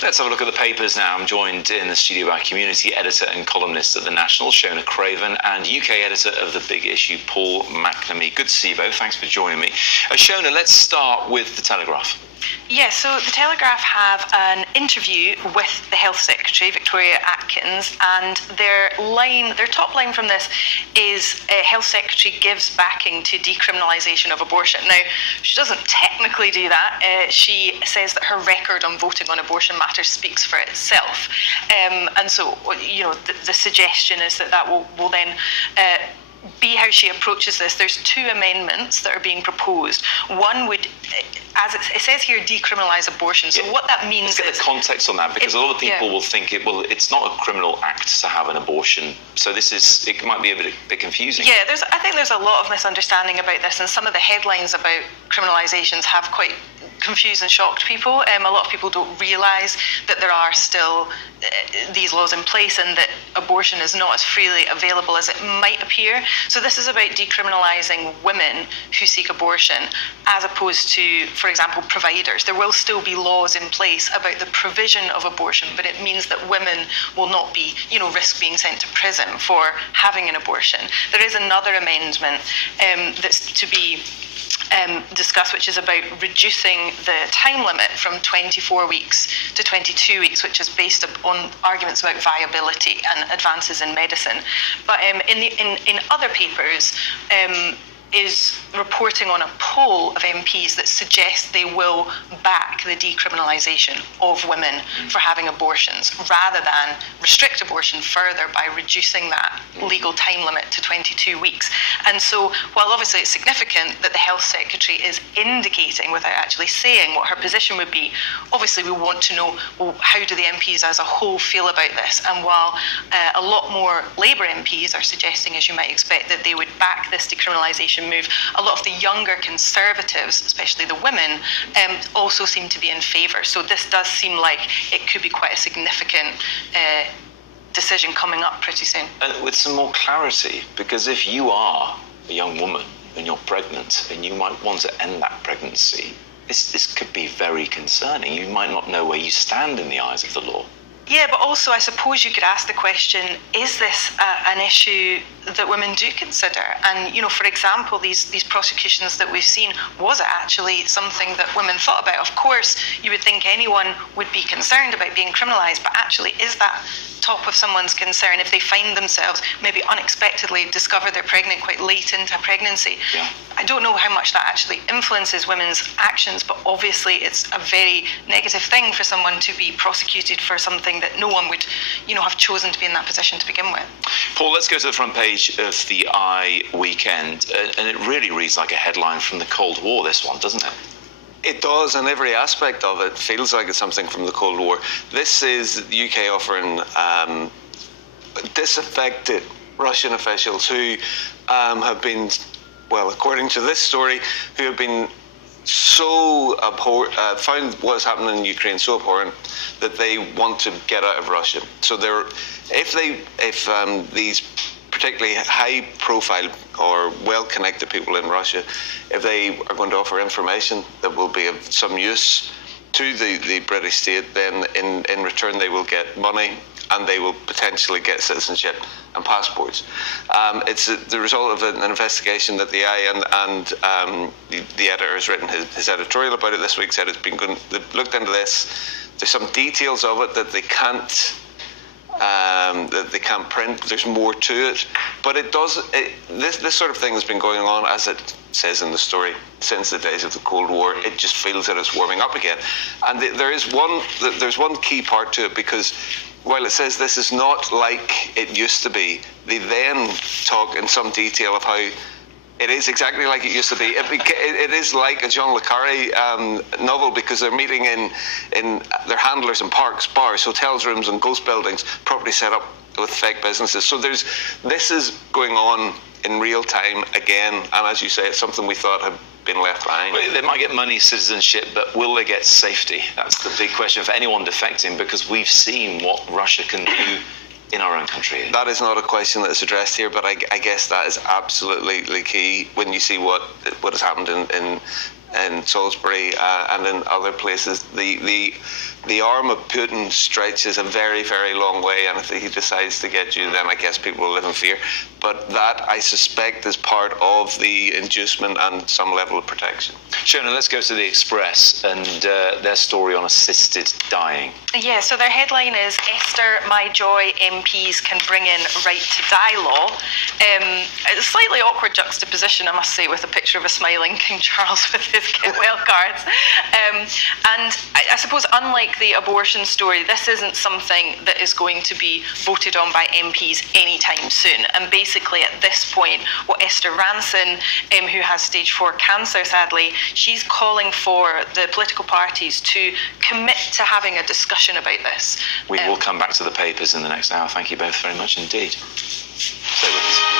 Let's have a look at the papers now. I'm joined in the studio by community editor and columnist at The National, Shona Craven, and UK editor of The Big Issue, Paul McNamee. Good to see you both. Thanks for joining me. Shona, let's start with The Telegraph. Yes, so The Telegraph have an interview with the Health Secretary, Victoria Atkins, and their top line from this is Health Secretary gives backing to decriminalisation of abortion. Now, she doesn't technically do that. She says that her record on voting on abortion matters speaks for itself. And so, the suggestion is that will then be how she approaches this. There's two amendments that are being proposed. One would, as it says here, decriminalise abortion. So what that means is... Let's get the context on that, because a lot of people will think it's not a criminal act to have an abortion. So it might be a bit confusing. Yeah, I think there's a lot of misunderstanding about this, and some of the headlines about criminalisations have quite confused and shocked people. A lot of people don't realise that there are still these laws in place and that abortion is not as freely available as it might appear. So this is about decriminalising women who seek abortion as opposed to, for example, providers. There will still be laws in place about the provision of abortion, but it means that women will not be, risk being sent to prison for having an abortion. There is another amendment that's to be discuss, which is about reducing the time limit from 24 weeks to 22 weeks, which is based on arguments about viability and advances in medicine. But in other papers, is reporting on a poll of MPs that suggests they will back the decriminalisation of women for having abortions rather than restrict abortion further by reducing that legal time limit to 22 weeks. And so, while obviously it's significant that the Health Secretary is indicating, without actually saying what her position would be, obviously we want to know, well, how do the MPs as a whole feel about this? And while a lot more Labour MPs are suggesting, as you might expect, that they would back this decriminalisation move, a lot of the younger Conservatives, especially the women, also seem to be in favour. So this does seem like it could be quite a significant decision coming up pretty soon. And with some more clarity, because if you are a young woman and you're pregnant and you might want to end that pregnancy, this could be very concerning. You might not know where you stand in the eyes of the law. Yeah, but also I suppose you could ask the question, is this an issue that women do consider? And, for example, these prosecutions that we've seen, was it actually something that women thought about? Of course, you would think anyone would be concerned about being criminalised, but actually, is that top of someone's concern if they find themselves maybe unexpectedly discover they're pregnant quite late into a pregnancy? Yeah. I don't know how much that actually influences women's actions, but obviously it's a very negative thing for someone to be prosecuted for something that no one would, have chosen to be in that position to begin with. Paul, let's go to the front page of the Eye Weekend, and it really reads like a headline from the Cold War, this one, doesn't it? It does, and every aspect of it feels like it's something from the Cold War. This is the UK offering disaffected Russian officials who have been, well, according to this story, who have been so found what's happening in Ukraine so abhorrent that they want to get out of Russia. So if these particularly high-profile or well-connected people in Russia, if they are going to offer information that will be of some use to the British state, then in return they will get money and they will potentially get citizenship and passports. It's the result of an investigation that the Eye and the editor has written his editorial about it this week. Said they've looked into this. There's some details of it that they can't print. There's more to it, but this sort of thing has been going on, as it says in the story, since the days of the Cold War. It just feels that it's warming up again, and there's one key part to it, because while it says this is not like it used to be, they then talk in some detail of how it is exactly like it used to be. It is like a John le Carre novel, because they're meeting in their handlers in parks, bars, hotels, rooms and ghost buildings, property set up with fake businesses. So this is going on in real time again, and as you say, it's something we thought had been left behind. Well, they might get money, citizenship, but will they get safety? That's the big question for anyone defecting, because we've seen what Russia can do in our own country. That is not a question that is addressed here, but I guess that is absolutely key when you see what has happened in Salisbury and in other places. The the arm of Putin stretches a very, very long way, and if he decides to get you, then I guess people will live in fear. But that, I suspect, is part of the inducement and some level of protection. Shona, let's go to the Express and their story on assisted dying. Yeah, so their headline is Esther My Joy MPs can bring in right to die law. A slightly awkward juxtaposition, I must say, with a picture of a smiling King Charles with his get well cards. And I suppose, unlike the abortion story, this isn't something that is going to be voted on by MPs anytime soon. And basically, at this point, what Esther Ranson, who has stage 4 cancer, sadly, she's calling for the political parties to commit to having a discussion about this. We will come back to the papers in the next hour. Thank you both very much indeed. Stay with us.